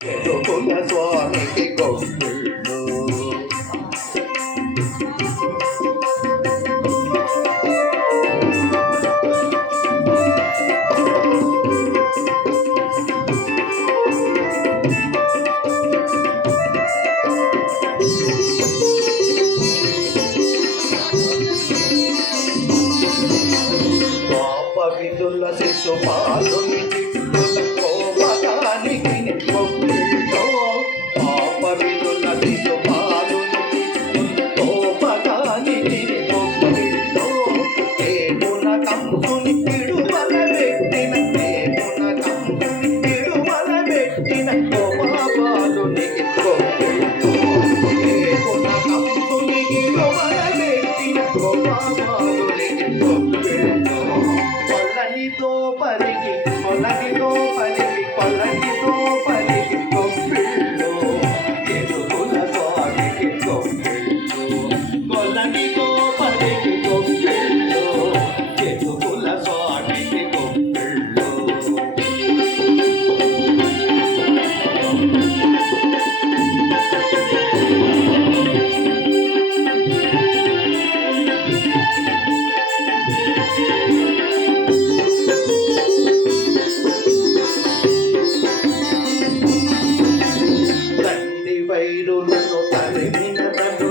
ఎదుకుల స్వామికి గొప్పిళ్ళు పాప విధుల శిశుపాలుని Oh. తండ్రి. వైరులను